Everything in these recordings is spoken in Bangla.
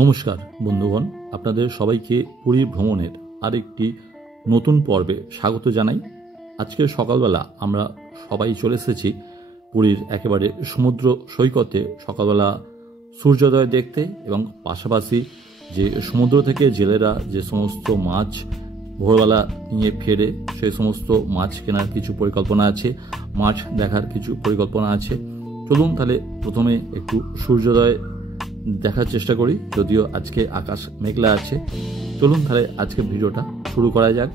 নমস্কার বন্ধুগণ, আপনাদের সবাইকে পুরী ভ্রমণের আরেকটি নতুন পর্বে স্বাগত জানাই। আজকে সকালবেলা আমরা সবাই চলে এসেছি পুরীর একেবারে সমুদ্র সৈকতে সকালবেলা সূর্যোদয় দেখতে, এবং পাশাপাশি যে সমুদ্র থেকে জেলেরা যে সমস্ত মাছ ভোরবেলা নিয়ে ফেরে সেই সমস্ত মাছ কেনার কিছু পরিকল্পনা আছে, মাছ দেখার কিছু পরিকল্পনা আছে। চলুন তাহলে প্রথমে একটু সূর্যোদয় দেখার চেষ্টা করি, যদিও আজকে আকাশ মেঘলা আছে। চলুন তাহলে আজকে ভিডিওটা শুরু করা যাক।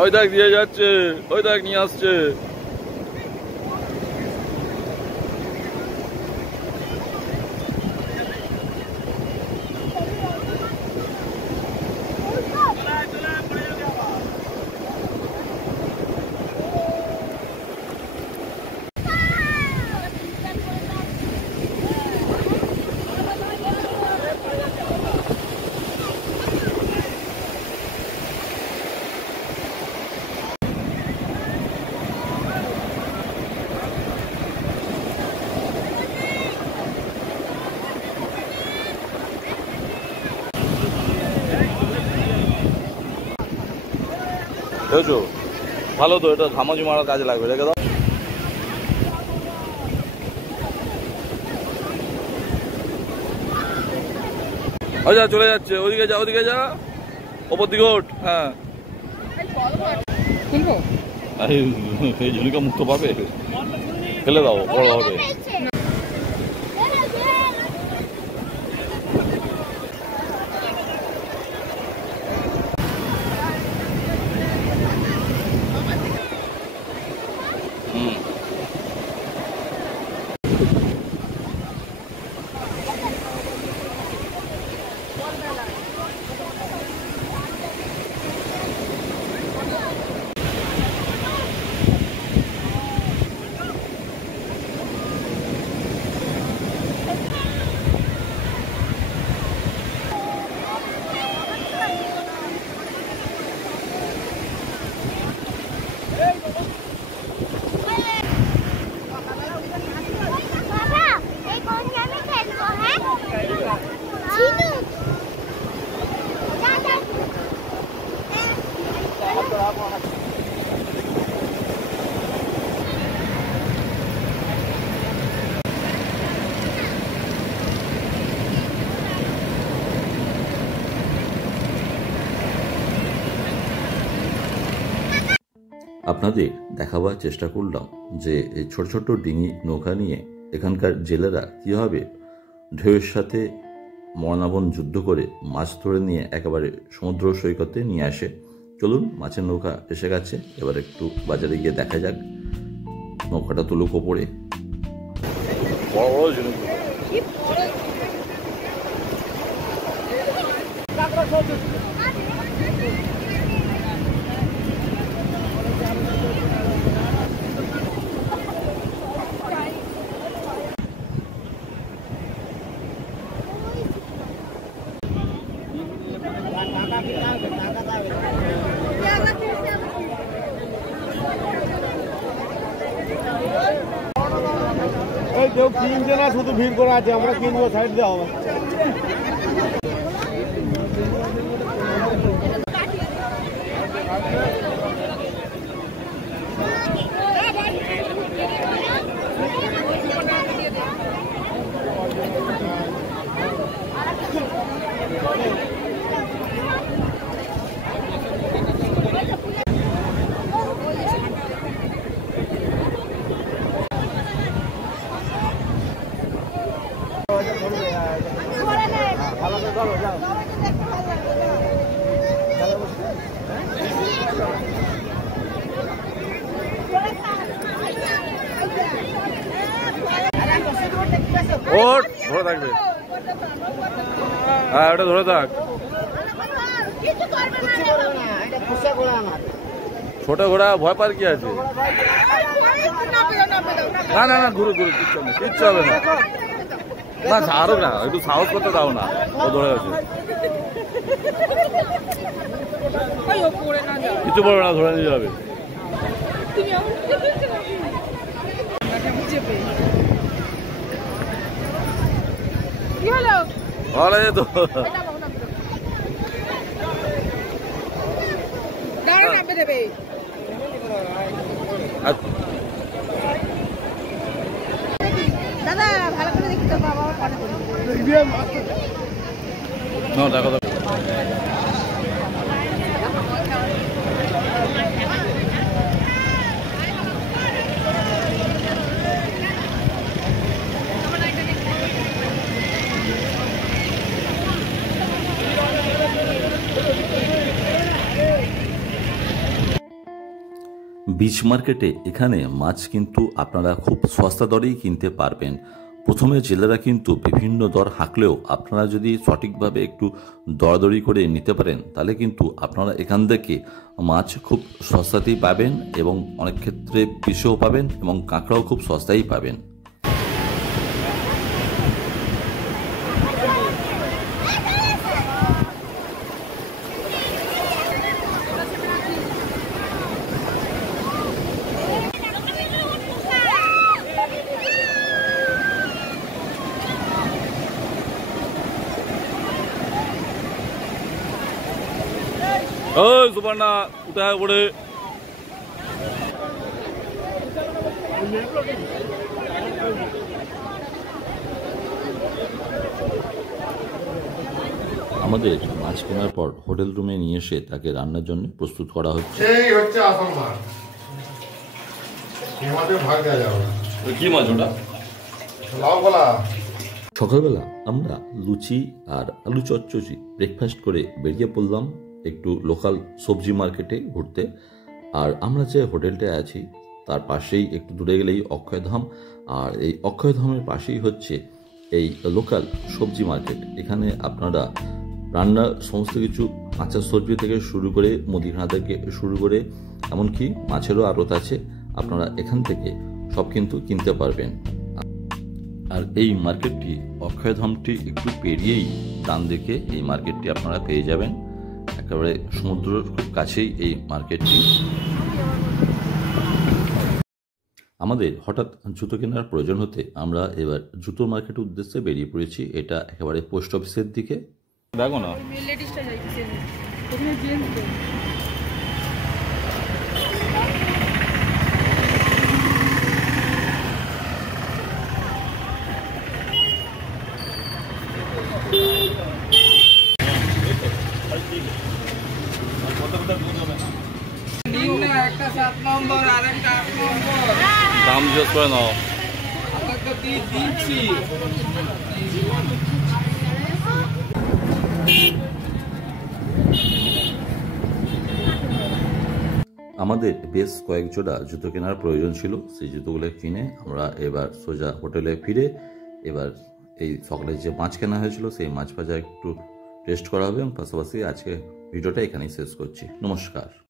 ওই দেখ দিয়ে যাচ্ছে, ওই দেখ নিয়ে আসছে। বুঝছো, ভালো তো, এটা ঝামাঝি মারার কাজে লাগবে। রেখে দাও। ওই যা চলে যাচ্ছে, ওদিকে যা, ওদিকে যা, ওপর দিকে ওঠ। হ্যাঁ, এই ঝুলিকা মুক্ত পাবে, ফেলে দাও, বড় হবে। আপনাদের দেখাবার চেষ্টা করলাম যে এই ছোট ছোট ডিঙি নৌকা নিয়ে এখানকার জেলেরা কীভাবে ঢেউয়ের সাথে মরণাবন যুদ্ধ করে মাছ ধরে নিয়ে একেবারে সমুদ্র সৈকতে নিয়ে আসে। চলুন, মাছের নৌকা এসে গেছে, এবার একটু বাজারে গিয়ে দেখা যাক। নৌকাটা তুলুক ওপরে। এই কেউ কিনছে না, শুধু ভিড় করে আছে। আমরা কিনবো, সাইড দেওয়া হবে। ওঠ, ধরে থাকবে। হ্যাঁ, ওটা ধরে থাক। ছোট ঘোড়া ভয় পার কি আছে? না না না, ঘুরু ঘুরু, কিচ্ছু হবে না, কিচ্ছু হবে না। না ছাড়ো না, একটু সাহস করতে দাও না, ও ধরে আছে। কিছু পড়বে না, ধরে নিয়ে যাবে। কি হলো? ভালো তো দাঁড়া নামবে দেবে। দাদা ভালো করে দেখি তো, বাবা পরে করি। না দেখো তো। বিচ মার্কেটে এখানে মাছ কিন্তু আপনারা খুব সস্তা দরেই কিনতে পারবেন। প্রথমে জেলেরা কিন্তু বিভিন্ন দর হাঁকলেও আপনারা যদি সঠিকভাবে একটু দরদরি করে নিতে পারেন তাহলে কিন্তু আপনারা এখান থেকে মাছ খুব সস্তাতেই পাবেন এবং অনেক ক্ষেত্রে পিসেও পাবেন এবং কাঁকড়াও খুব সস্তায় পাবেন। ওই সুবর্ণা কোথায় পড়ে? আমাদের মাছ কেনার পর হোটেল রুমে নিয়ে এসে তাকে রান্নার জন্য প্রস্তুত করা হচ্ছে। এই হচ্ছে আসল মাছ, এই মাছে ভাগ দেওয়া যাবে না। কি মাছ ওটা? লাউ গলা। সকালবেলা আমরা লুচি আর আলু চচ্চড়ি ব্রেকফাস্ট করে বেরিয়ে পড়লাম একটু লোকাল সবজি মার্কেটে ঘুরতে। আর আমরা যে হোটেলটায় আছি তার পাশেই একটু দূরে গেলেই অক্ষয়ধাম, আর এই অক্ষয়ধামের পাশেই হচ্ছে এই লোকাল সবজি মার্কেট। এখানে আপনারা রান্নার সমস্ত কিছু কাঁচা সবজি থেকে শুরু করে মুদিখানা থেকে শুরু করে এমনকি মাছেরও আড়ত আছে, আপনারা এখান থেকে সব কিন্তু কিনতে পারবেন। আর এই মার্কেটটি অক্ষয়ধামটি একটু পেরিয়েই ডান দিকে এই মার্কেটটি আপনারা পেয়ে যাবেন। একেবারে সমুদ্রের খুব কাছেই এই মার্কেটটি। আমাদের হঠাৎ জুতো কেনার প্রয়োজন হতে আমরা এবার জুতো মার্কেটের উদ্দেশ্যে বেরিয়ে পড়েছি। এটা একেবারে পোস্ট অফিসের দিকে। দেখো না লেডিসটা যাইতেছে ওখানে জেন্টস তো। একটা 7 নম্বর আর একটা 8 নম্বর দাম জিজ্ঞেস করে নাও। আমরা তো দিচ্ছি। আমাদের বেশ কয়েক জোড়া জুতো কেনার প্রয়োজন ছিল, সেই জুতোগুলো কিনে আমরা এবার সোজা হোটেলে ফিরে এবার এই সকালে যে মাছ কেনা হয়েছিল সেই মাছ ভাজা একটু টেস্ট করা হবে এবং পাশাপাশি আজকে ভিডিওটা এখানেই শেষ করছি। নমস্কার।